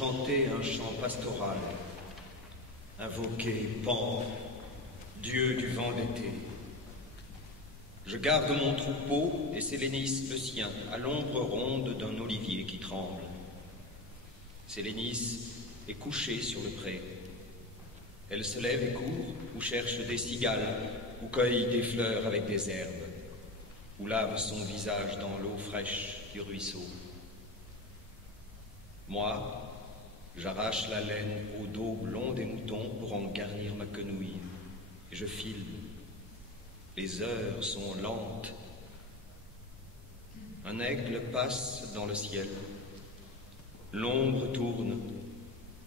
chanter un chant pastoral, invoquer Pan, dieu du vent d'été. Je garde mon troupeau et Sélénis le sien, à l'ombre ronde d'un olivier qui tremble. Sélénis est couchée sur le pré. Elle se lève et court, ou cherche des cigales, ou cueille des fleurs avec des herbes, ou lave son visage dans l'eau fraîche du ruisseau. Moi, j'arrache la laine au dos blond des moutons pour en garnir ma quenouille, et je file. Les heures sont lentes. Un aigle passe dans le ciel. L'ombre tourne.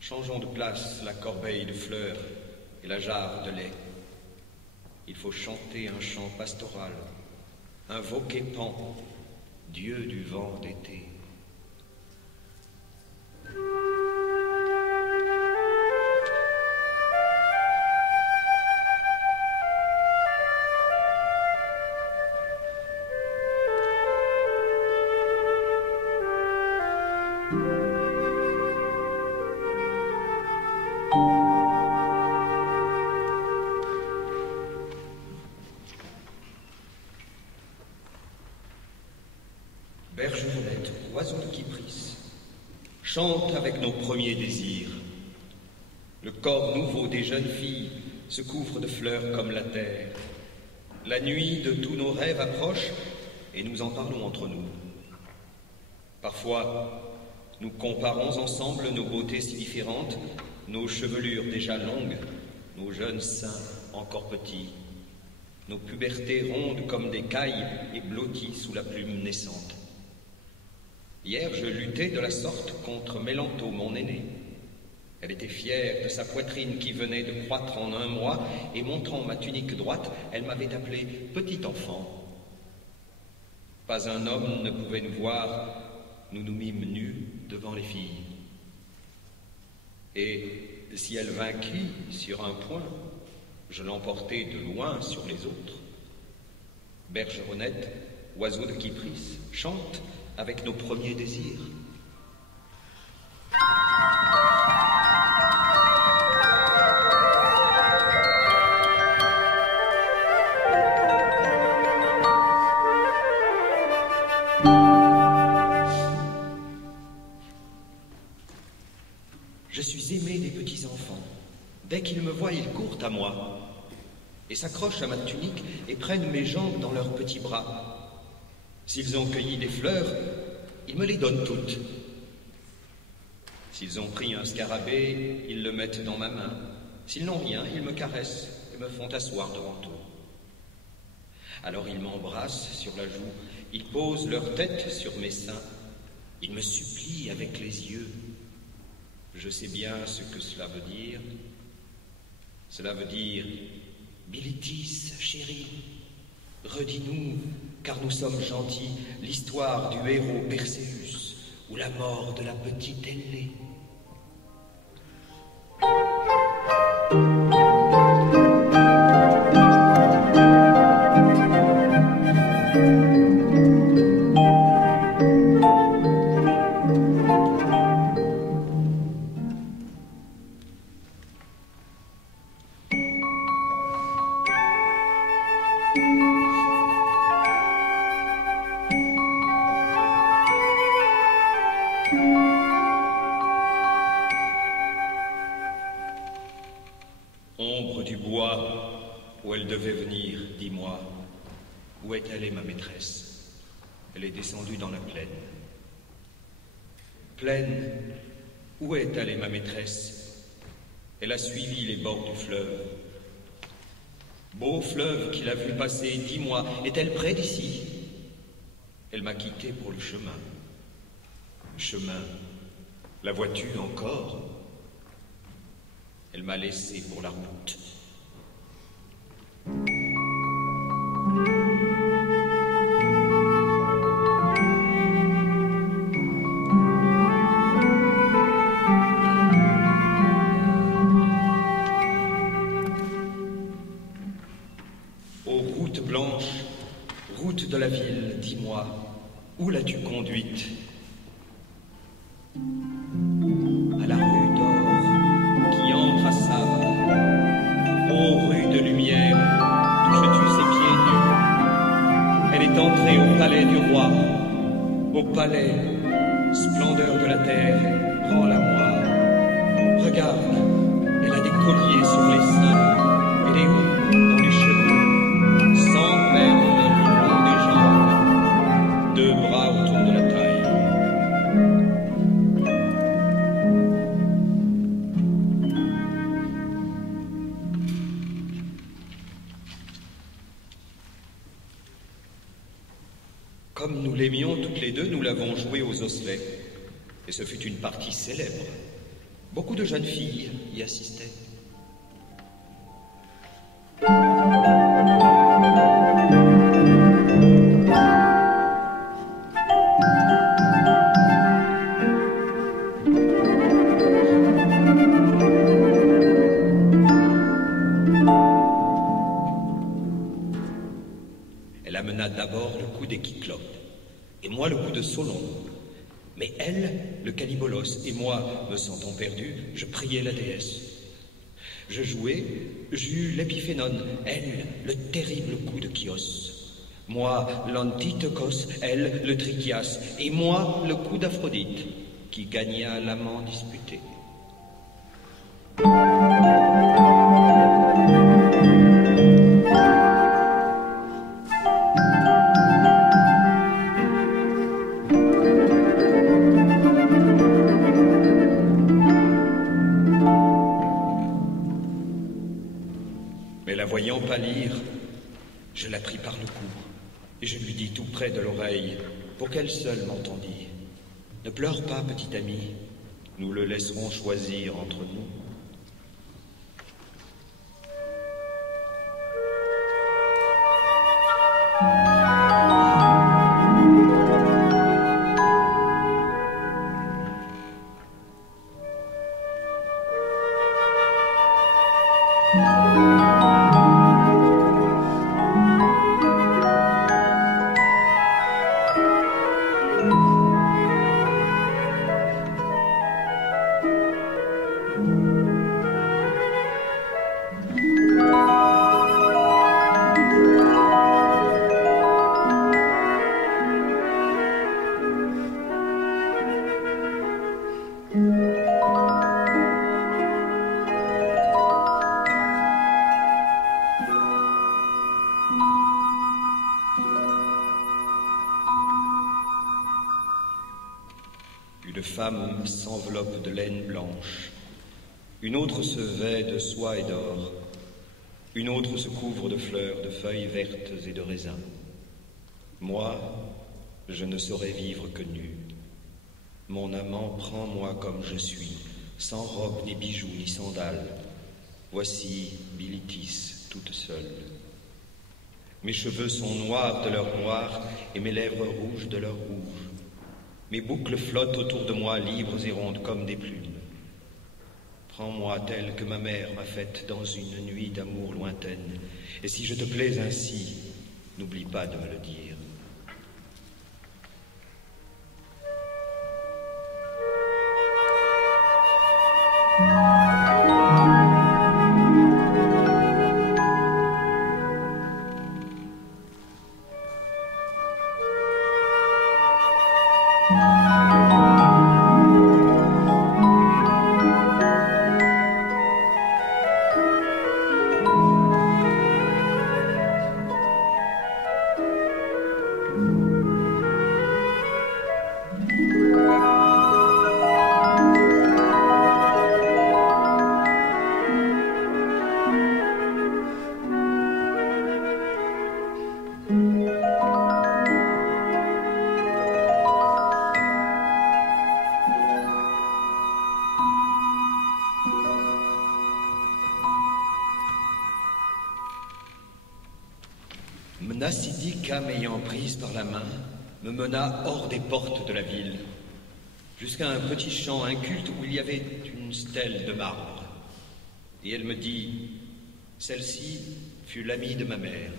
Changeons de place la corbeille de fleurs et la jarre de lait. Il faut chanter un chant pastoral, invoquer Pan, dieu du vent d'été. Bergeronnette, oiseau de Kypris, chante avec nos premiers désirs. Le corps nouveau des jeunes filles se couvre de fleurs comme la terre. La nuit de tous nos rêves approche et nous en parlons entre nous. Parfois, nous comparons ensemble nos beautés si différentes, nos chevelures déjà longues, nos jeunes seins encore petits, nos pubertés rondes comme des cailles et blotties sous la plume naissante. Hier, je luttais de la sorte contre Mélanto, mon aînée. Elle était fière de sa poitrine qui venait de croître en un mois, et montrant ma tunique droite, elle m'avait appelé petit enfant. Pas un homme ne pouvait nous voir, nous nous mîmes nus devant les filles. Et si elle vainquit sur un point, je l'emportai de loin sur les autres. Bergeronnette, oiseau de Kypris, chante avec nos premiers désirs. Je suis aimé des petits enfants. Dès qu'ils me voient, ils courent à moi et s'accrochent à ma tunique et prennent mes jambes dans leurs petits bras. S'ils ont cueilli des fleurs, ils me les donnent toutes. S'ils ont pris un scarabée, ils le mettent dans ma main. S'ils n'ont rien, ils me caressent et me font asseoir devant eux. Alors ils m'embrassent sur la joue, ils posent leur tête sur mes seins, ils me supplient avec les yeux. Je sais bien ce que cela veut dire. Cela veut dire « Bilitis, chérie, redis-nous, car nous sommes gentils, l'histoire du héros Perséus ou la mort de la petite Hélène. » Ombre du bois où elle devait venir, dis-moi, où est allée ma maîtresse? Elle est descendue dans la plaine. Plaine, où est allée ma maîtresse? Elle a suivi les bords du fleuve. Beau fleuve qu'il a vu passer, dis-moi, est-elle près d'ici? Elle m'a quitté pour le chemin. Chemin, la vois-tu encore? Elle m'a laissé pour la route. Ô route blanche, route de la ville, dis-moi, où l'as-tu conduite? À palais, splendeur de la terre, rends-la moi. Regarde, elle a des colliers sur les seins et des houppes dans les cheveux, 100 perles le long des jambes, 2 bras autour de la taille. Comme nous l'aimions toutes les deux, nous l'avons joué aux osselets. Et ce fut une partie célèbre. Beaucoup de jeunes filles y assistaient. Elle amena d'abord le coup des Kyclopes, et moi le coup de Solon. Mais elle, le Calibolos, et moi, me sentant perdu, je priais la déesse. Je jouais, j'eus l'Épiphénone, elle, le terrible coup de Chios. Moi, l'Antithokos, elle, le Trichias, et moi, le coup d'Aphrodite, qui gagna l'amant disputé. Mais la voyant pâlir, je la pris par le cou, et je lui dis tout près de l'oreille, pour qu'elle seule m'entendît. Ne pleure pas, petit ami, nous le laisserons choisir entre nous. Une femme s'enveloppe de laine blanche, une autre se vêt de soie et d'or, une autre se couvre de fleurs, de feuilles vertes et de raisins. Moi, je ne saurais vivre que nu. Mon amant prend moi comme je suis, sans robe, ni bijoux, ni sandales. Voici Bilitis, toute seule. Mes cheveux sont noirs de leur noir, et mes lèvres rouges de leur rouge. Mes boucles flottent autour de moi, libres et rondes comme des plumes. Prends-moi telle que ma mère m'a faite dans une nuit d'amour lointaine, et si je te plais ainsi, n'oublie pas de me le dire. Mnasidika, m'ayant prise par la main, me mena hors des portes de la ville, jusqu'à un petit champ inculte où il y avait une stèle de marbre. Et elle me dit, celle-ci fut l'amie de ma mère.